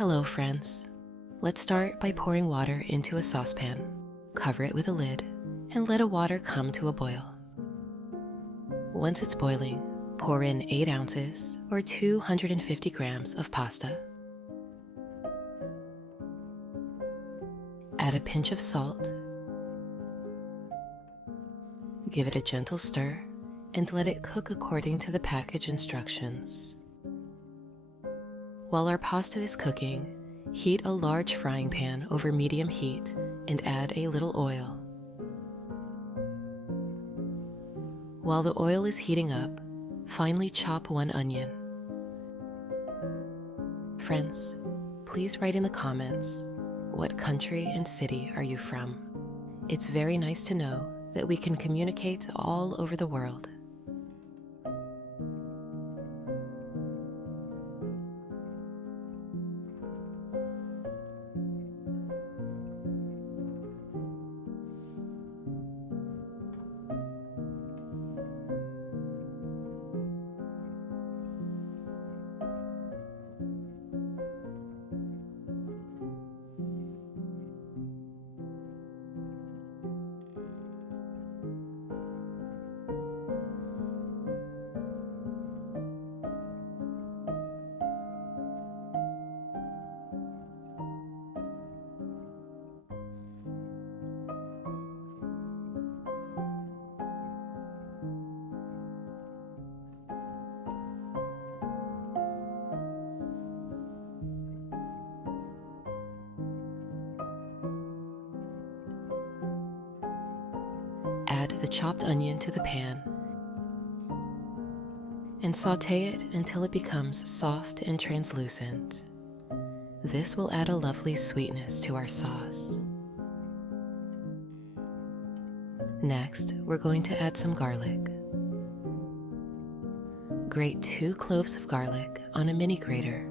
Hello friends. Let's start by pouring water into a saucepan. Cover it with a lid and let the water come to a boil. Once it's boiling, pour in 8 ounces or 250 grams of pasta. Add a pinch of salt. Give it a gentle stir and let it cook according to the package instructions. While our pasta is cooking, heat a large frying pan over medium heat and add a little oil. While the oil is heating up, finely chop 1 onion. Friends, please write in the comments, what country and city are you from? It's very nice to know that we can communicate all over the world. Add the chopped onion to the pan and sauté it until it becomes soft and translucent. This will add a lovely sweetness to our sauce. Next, we're going to add some garlic. Grate 2 cloves of garlic on a mini grater.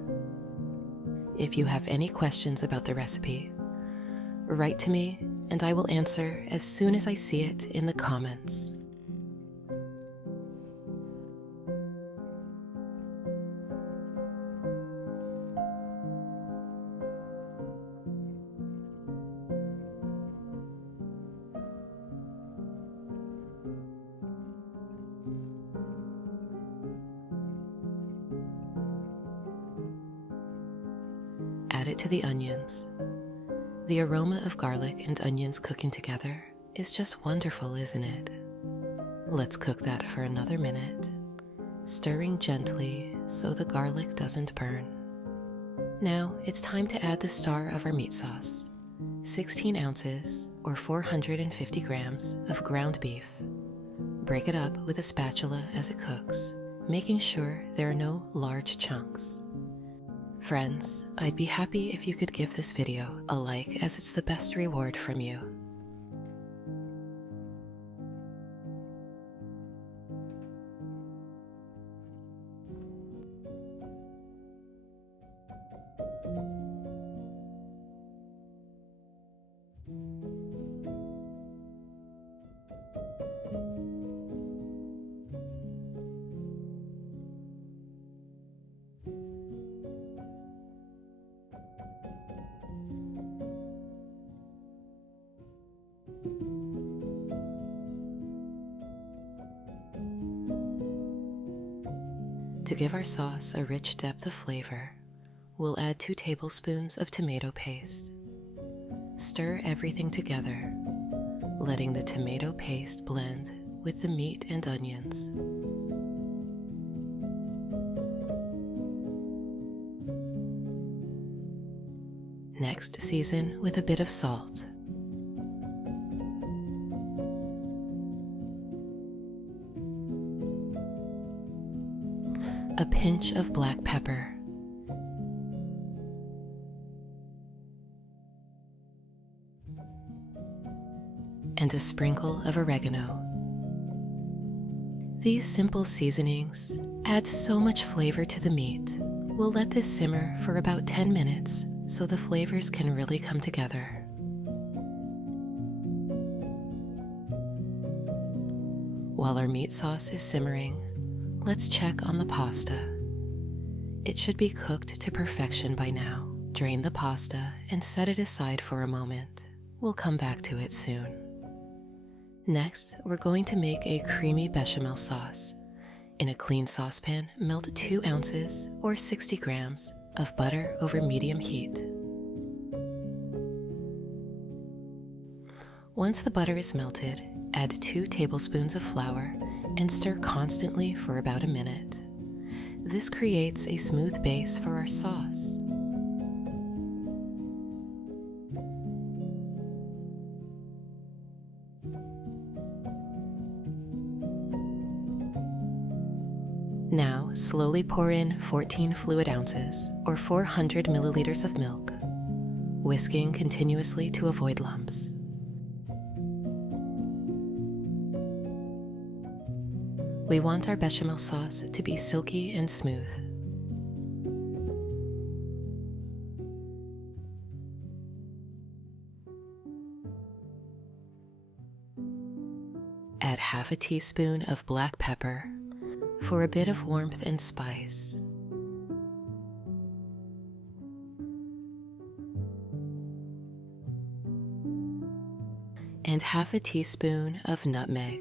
If you have any questions about the recipe, write to me and I will answer as soon as I see it in the comments. Add it to the onions. The aroma of garlic and onions cooking together is just wonderful, isn't it? Let's cook that for another minute, stirring gently so the garlic doesn't burn. Now it's time to add the star of our meat sauce, 16 ounces or 450 grams of ground beef. Break it up with a spatula as it cooks, making sure there are no large chunks. Friends, I'd be happy if you could give this video a like, as it's the best reward from you. To give our sauce a rich depth of flavor, we'll add 2 tablespoons of tomato paste. Stir everything together, letting the tomato paste blend with the meat and onions. Next, season with a bit of salt. A pinch of black pepper, and a sprinkle of oregano. These simple seasonings add so much flavor to the meat. We'll let this simmer for about 10 minutes so the flavors can really come together. While our meat sauce is simmering, let's check on the pasta. It should be cooked to perfection by now. Drain the pasta and set it aside for a moment. We'll come back to it soon. Next, we're going to make a creamy bechamel sauce. In a clean saucepan, melt 2 ounces or 60 grams of butter over medium heat. Once the butter is melted, add 2 tablespoons of flour and stir constantly for about a minute. This creates a smooth base for our sauce. Now, slowly pour in 14 fluid ounces or 400 milliliters of milk, whisking continuously to avoid lumps. We want our bechamel sauce to be silky and smooth. Add half a teaspoon of black pepper for a bit of warmth and spice. And half a teaspoon of nutmeg.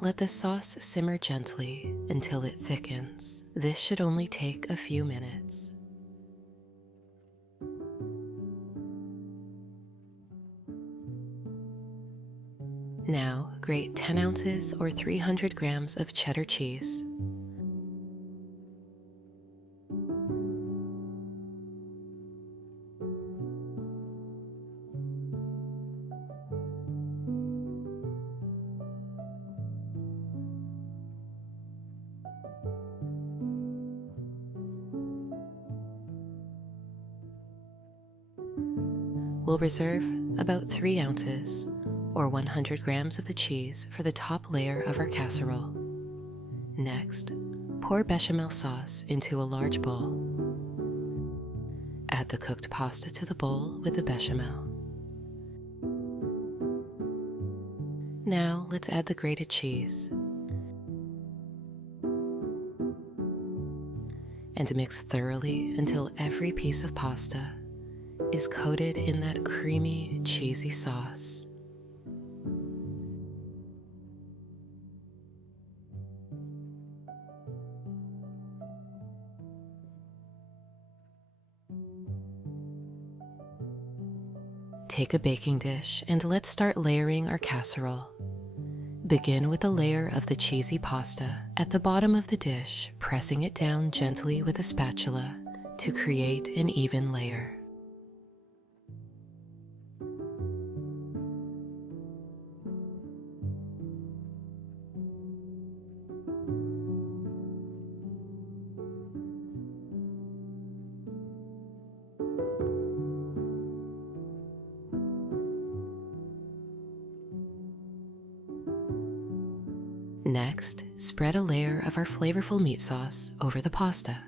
Let the sauce simmer gently until it thickens. This should only take a few minutes. Now, grate 10 ounces or 300 grams of cheddar cheese. We'll reserve about 3 ounces or 100 grams of the cheese for the top layer of our casserole. Next, pour bechamel sauce into a large bowl. Add the cooked pasta to the bowl with the bechamel. Now let's add the grated cheese and mix thoroughly until every piece of pasta is coated in that creamy, cheesy sauce. Take a baking dish and let's start layering our casserole. Begin with a layer of the cheesy pasta at the bottom of the dish, pressing it down gently with a spatula to create an even layer. Next, spread a layer of our flavorful meat sauce over the pasta.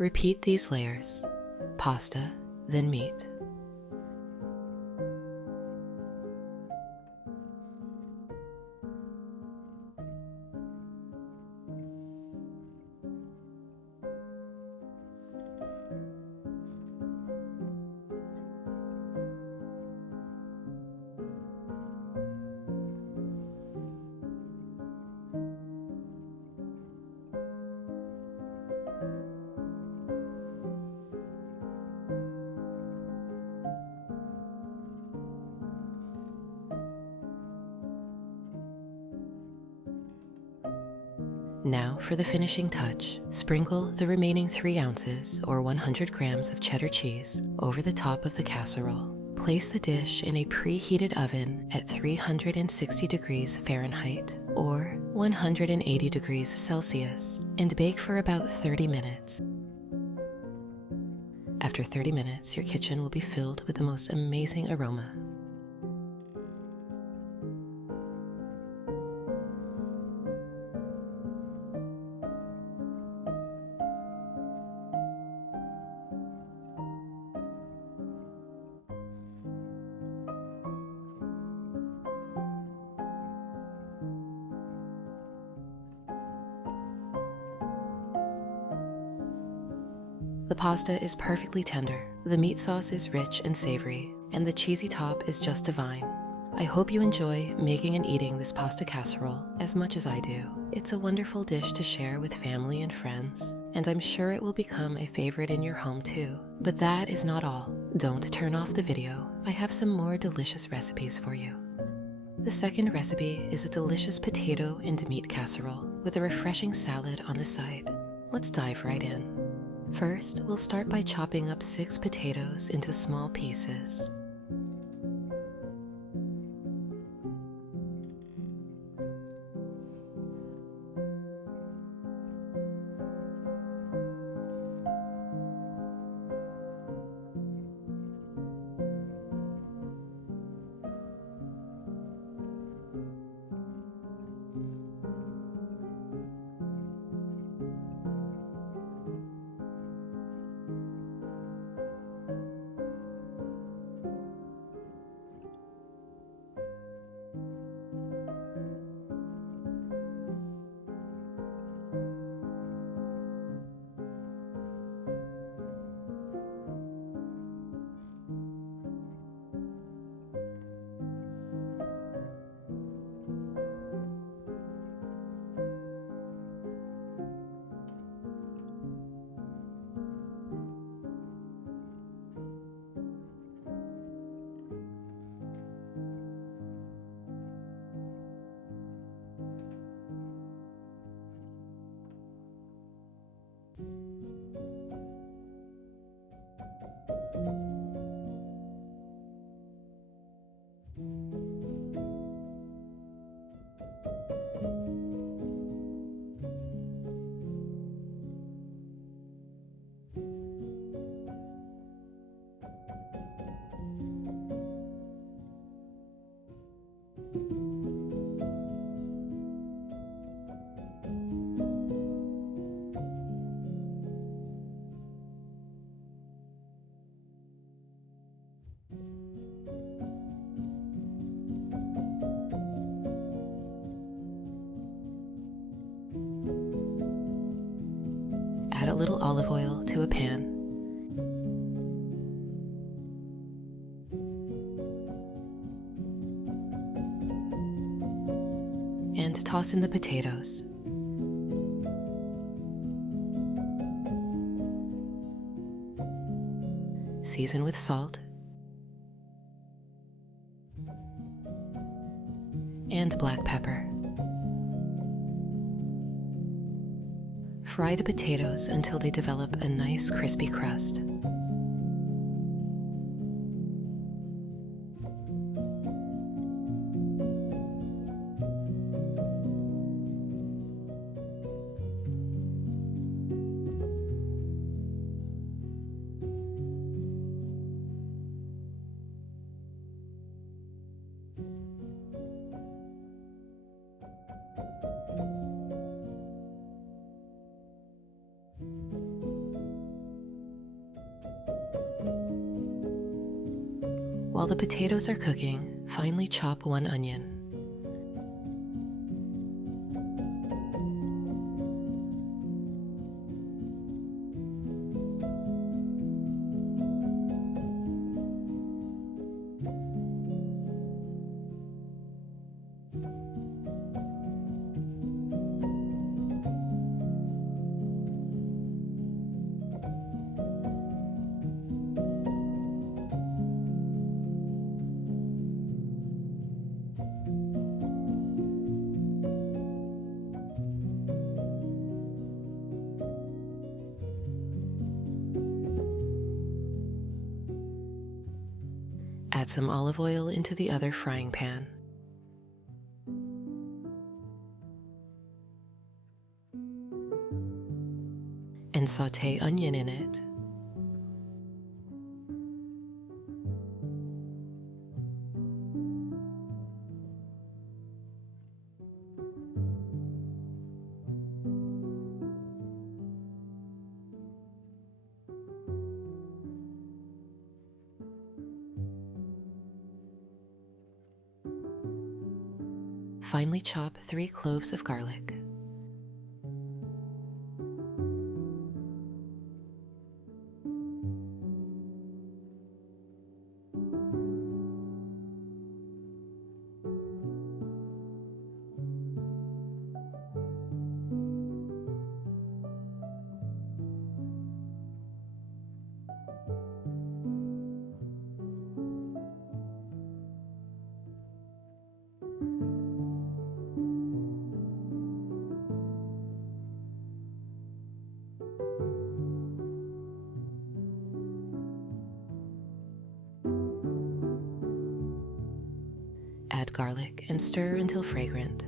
Repeat these layers. Pasta, then meat. Now for the finishing touch, sprinkle the remaining 3 ounces or 100 grams of cheddar cheese over the top of the casserole. Place the dish in a preheated oven at 360 degrees Fahrenheit or 180 degrees Celsius and bake for about 30 minutes. After 30 minutes, your kitchen will be filled with the most amazing aroma. The pasta is perfectly tender, the meat sauce is rich and savory, and the cheesy top is just divine. I hope you enjoy making and eating this pasta casserole as much as I do. It's a wonderful dish to share with family and friends, and I'm sure it will become a favorite in your home too. But that is not all. Don't turn off the video. I have some more delicious recipes for you. The second recipe is a delicious potato and meat casserole with a refreshing salad on the side. Let's dive right in. First, we'll start by chopping up 6 potatoes into small pieces. Add a little olive oil to a pan. And toss in the potatoes. Season with salt and black pepper. Fry the potatoes until they develop a nice crispy crust. While the potatoes are cooking, finely chop 1 onion. Add some olive oil into the other frying pan. And sauté onion in it. Finely chop 3 cloves of garlic. add garlic and stir until fragrant.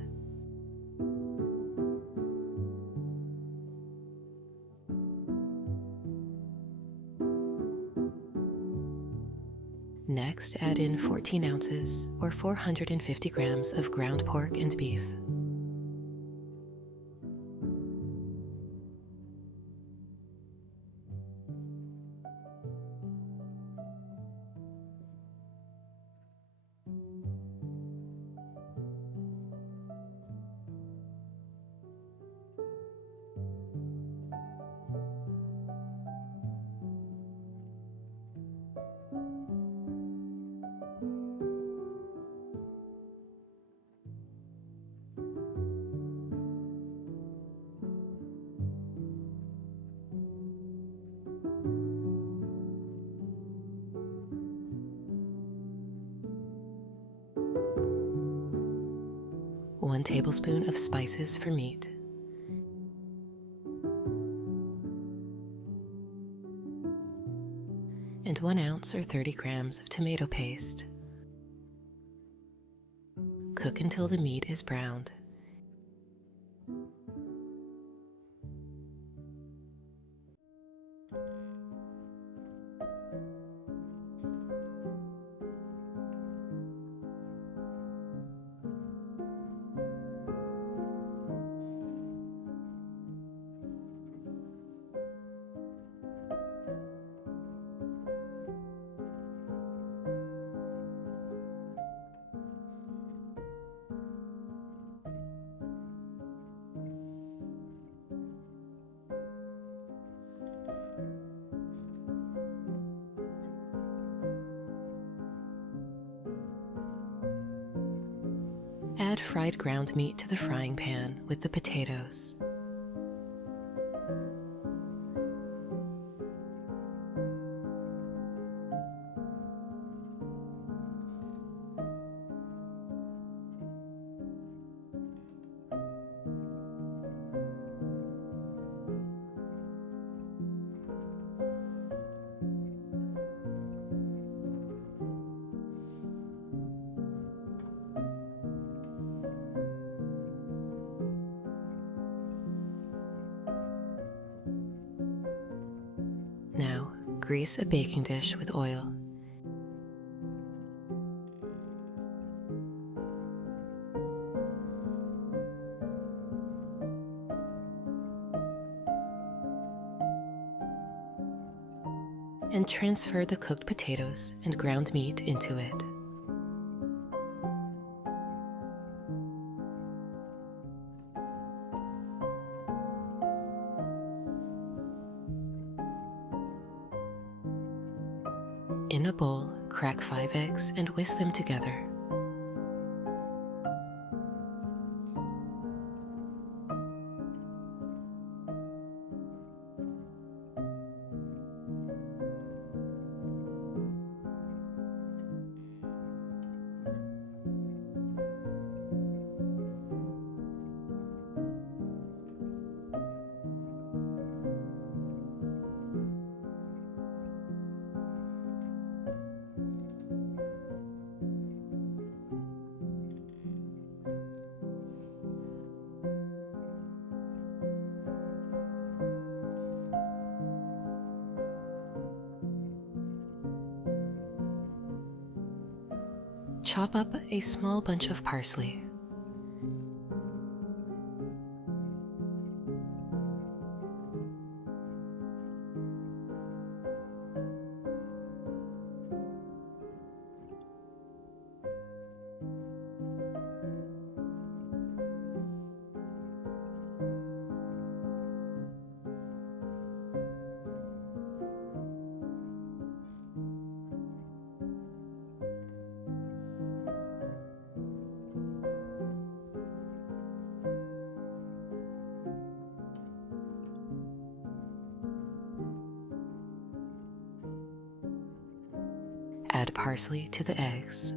Next, add in 14 ounces or 450 grams of ground pork and beef. One tablespoon of spices for meat. And 1 ounce or 30 grams of tomato paste. Cook until the meat is browned. Add fried ground meat to the frying pan with the potatoes. Now, grease a baking dish with oil. And transfer the cooked potatoes and ground meat into it. In a bowl, crack 5 eggs and whisk them together. Chop up a small bunch of parsley. Add parsley to the eggs.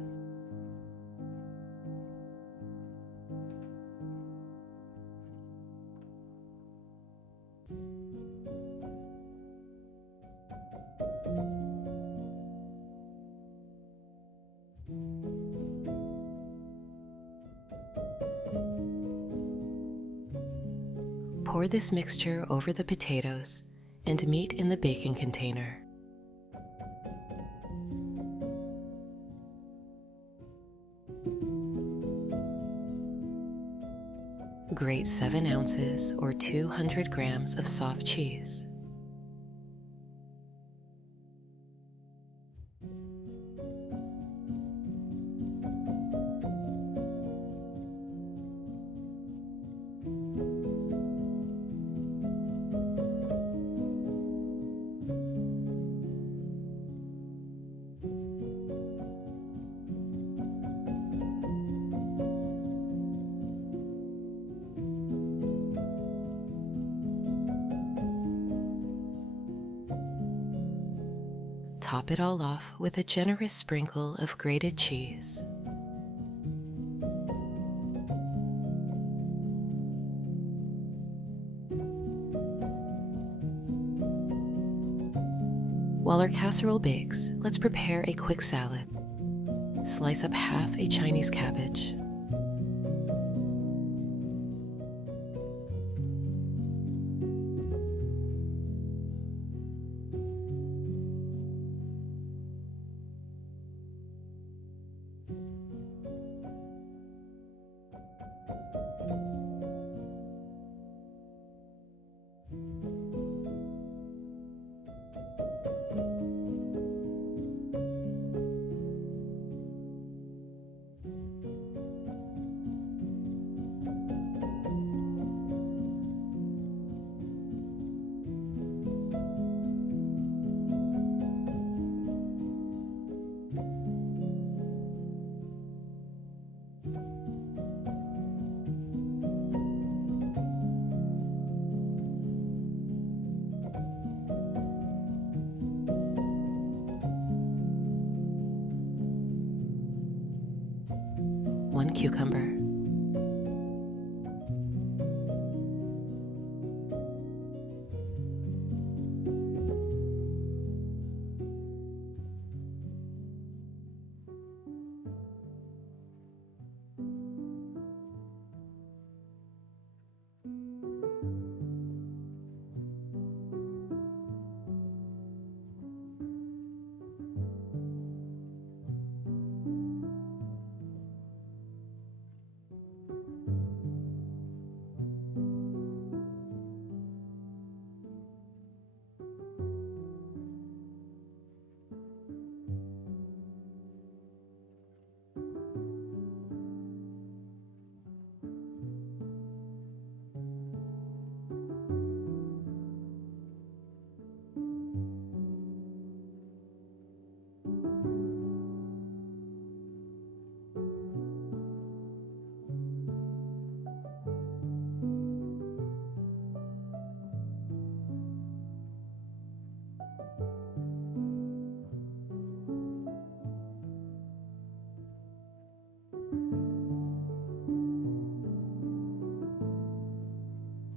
Pour this mixture over the potatoes and meat in the baking container. Grate 7 ounces or 200 grams of soft cheese. Top it all off with a generous sprinkle of grated cheese. While our casserole bakes, let's prepare a quick salad. Slice up half a Chinese cabbage. One cucumber,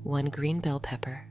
one green bell pepper,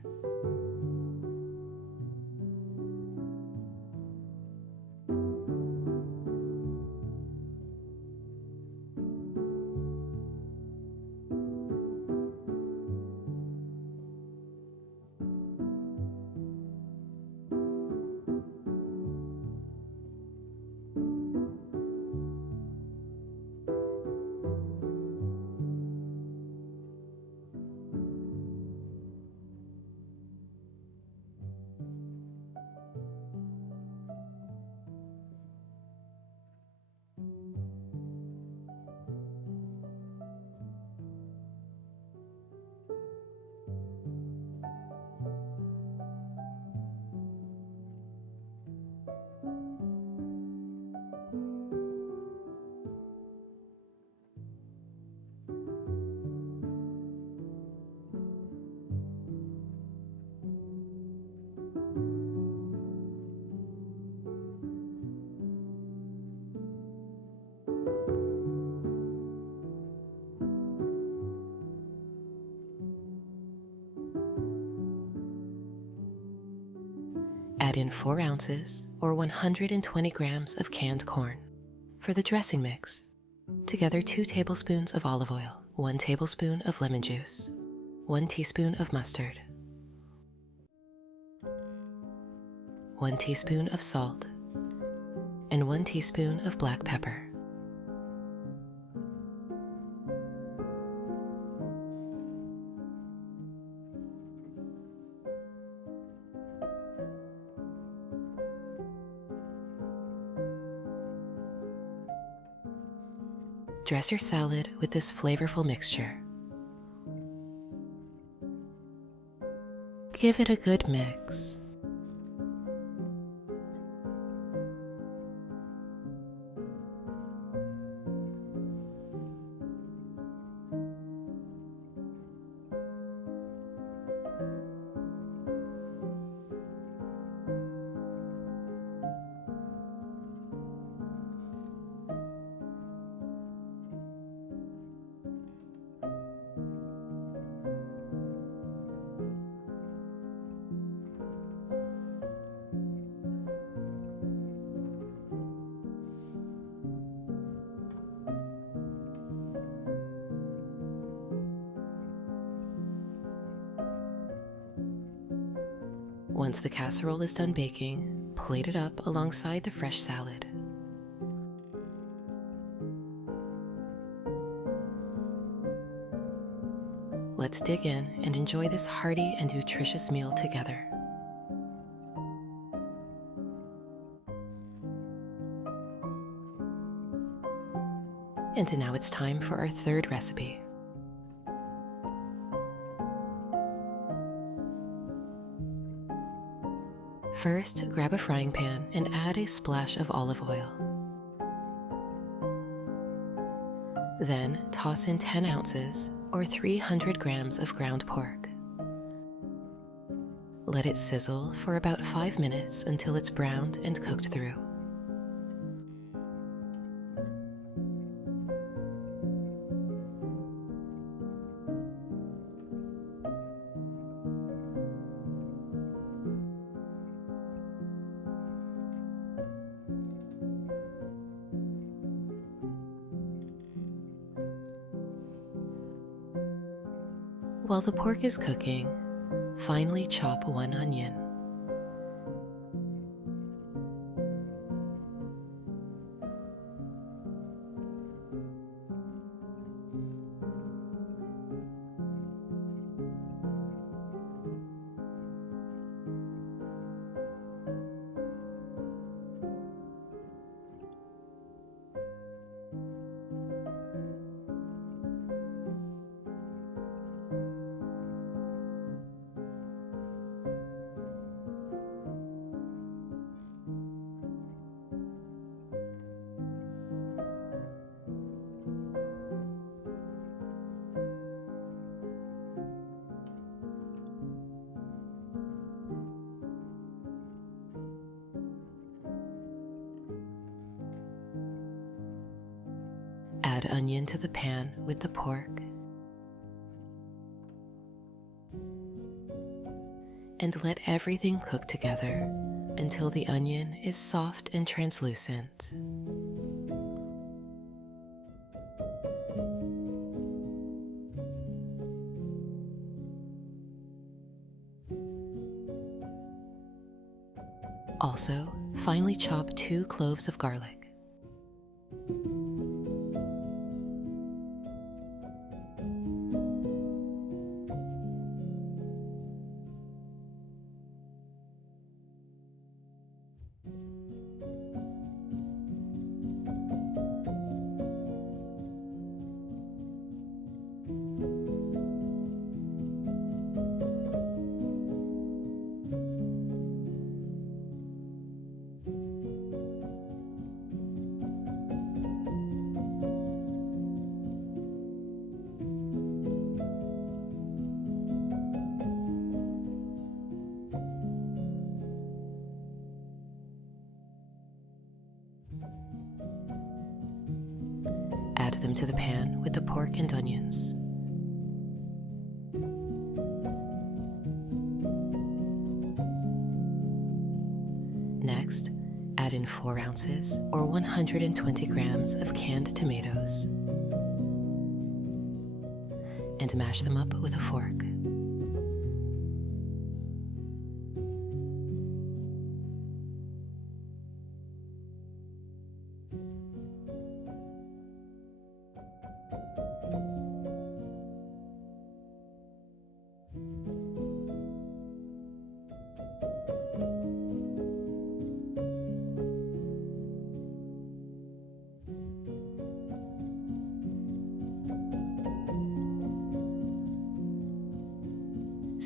add in 4 ounces or 120 grams of canned corn. For the dressing mix, together 2 tablespoons of olive oil, 1 tablespoon of lemon juice, 1 teaspoon of mustard, 1 teaspoon of salt, and 1 teaspoon of black pepper. Dress your salad with this flavorful mixture. Give it a good mix. Once the casserole is done baking, plate it up alongside the fresh salad. Let's dig in and enjoy this hearty and nutritious meal together. And now it's time for our third recipe. First, grab a frying pan and add a splash of olive oil. Then, toss in 10 ounces or 300 grams of ground pork. Let it sizzle for about 5 minutes until it's browned and cooked through. While the pork is cooking, finely chop 1 onion. Add onion to the pan with the pork and let everything cook together until the onion is soft and translucent. Also, finely chop 2 cloves of garlic. Add them to the pan with the pork and onions. Next, add in 4 ounces or 120 grams of canned tomatoes and mash them up with a fork.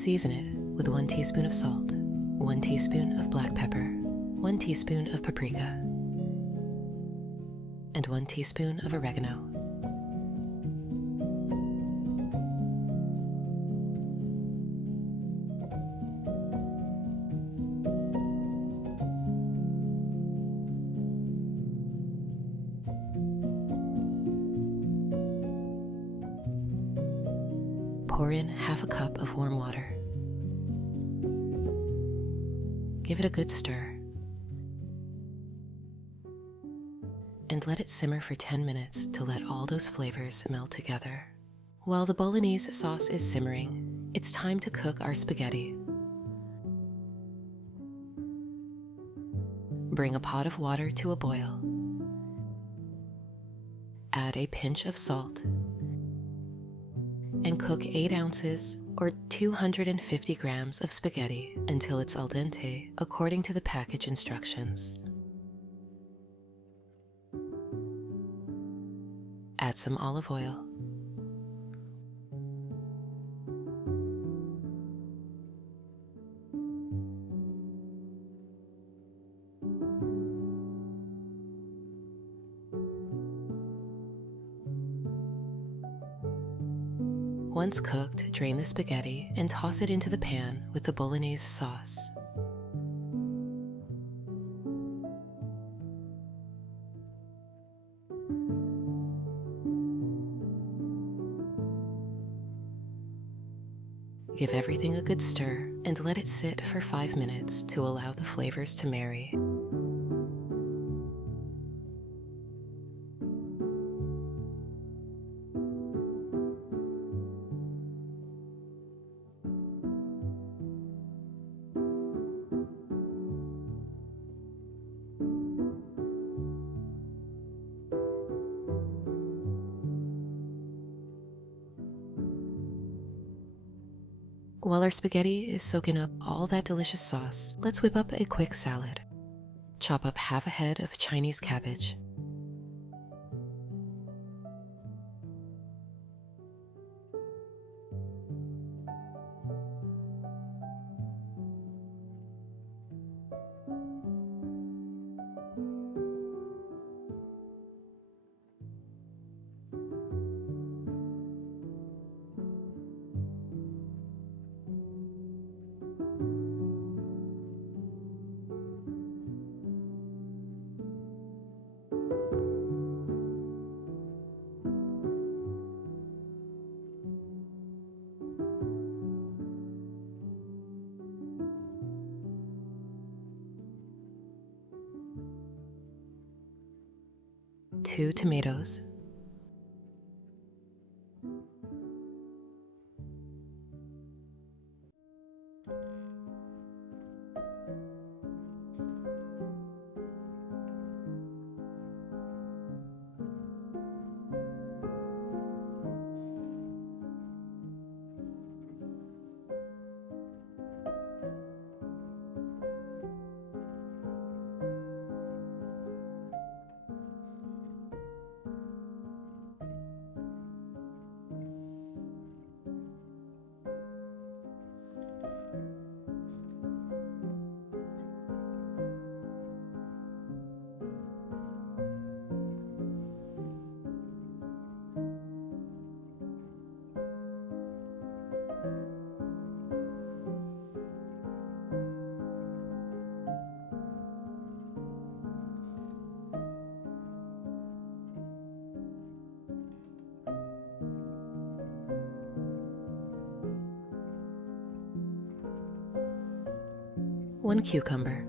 Season it with 1 teaspoon of salt, 1 teaspoon of black pepper, 1 teaspoon of paprika, and 1 teaspoon of oregano. Pour in half a cup of warm water. Give it a good stir and let it simmer for 10 minutes to let all those flavors melt together. While the bolognese sauce is simmering, it's time to cook our spaghetti. Bring a pot of water to a boil. Add a pinch of salt and cook 8 ounces or 250 grams of spaghetti until it's al dente according to the package instructions. Add some olive oil. Once cooked, drain the spaghetti and toss it into the pan with the bolognese sauce. Give everything a good stir and let it sit for 5 minutes to allow the flavors to marry. While our spaghetti is soaking up all that delicious sauce, let's whip up a quick salad. Chop up half a head of Chinese cabbage. Two tomatoes, one cucumber,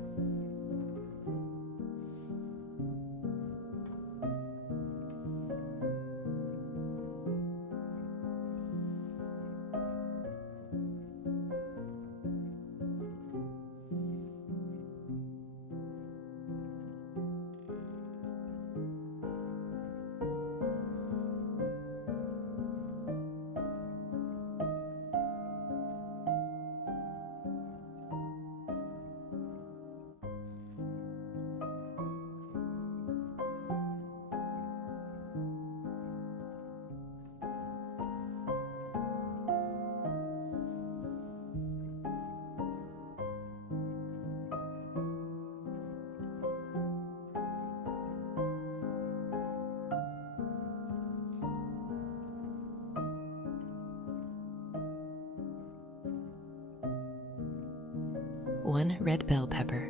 1 red bell pepper,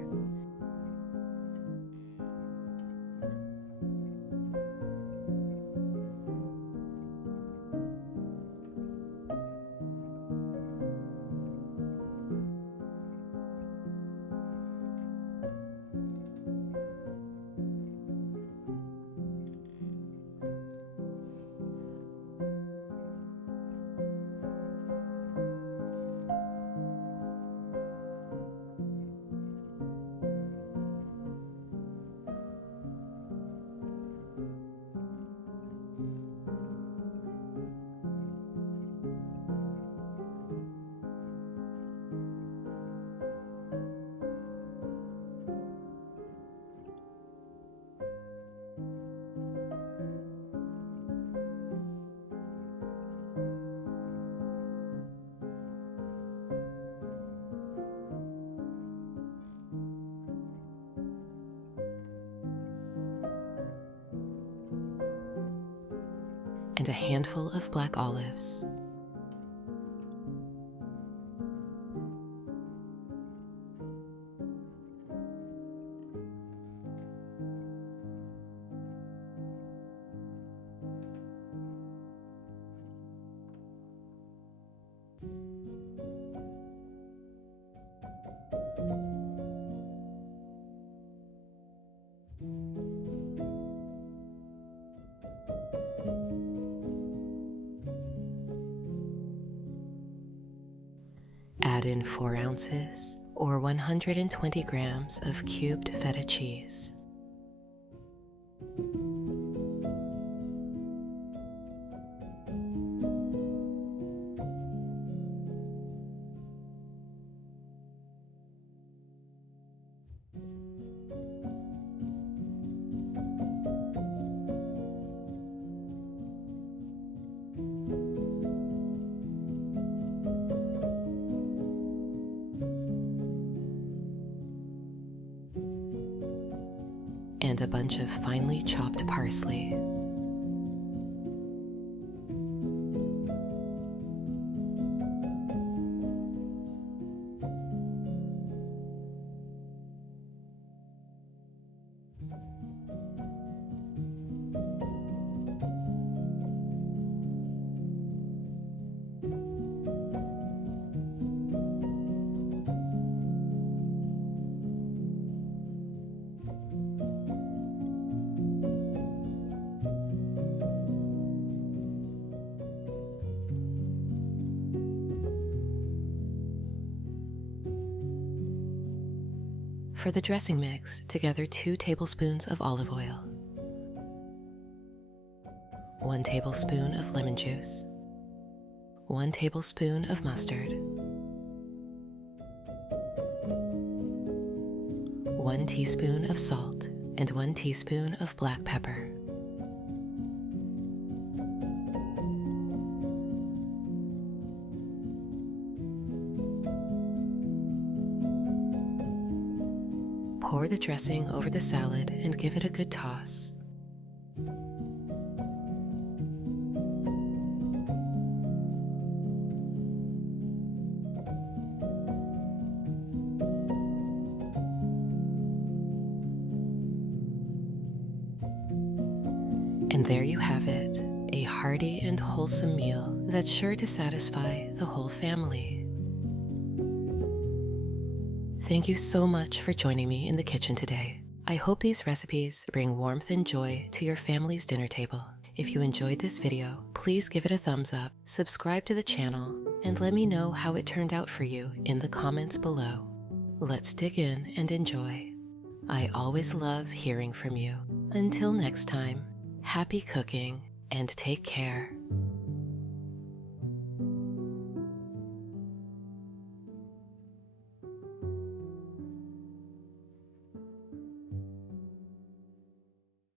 and a handful of black olives. Add in 4 ounces or 120 grams of cubed feta cheese. And a bunch of finely chopped parsley. For the dressing mix, together 2 tablespoons of olive oil, 1 tablespoon of lemon juice, 1 tablespoon of mustard, 1 teaspoon of salt, and 1 teaspoon of black pepper. Pour the dressing over the salad and give it a good toss. And there you have it, a hearty and wholesome meal that's sure to satisfy the whole family. Thank you so much for joining me in the kitchen today. I hope these recipes bring warmth and joy to your family's dinner table. If you enjoyed this video, please give it a thumbs up, subscribe to the channel, and let me know how it turned out for you in the comments below. Let's dig in and enjoy. I always love hearing from you. Until next time, happy cooking and take care.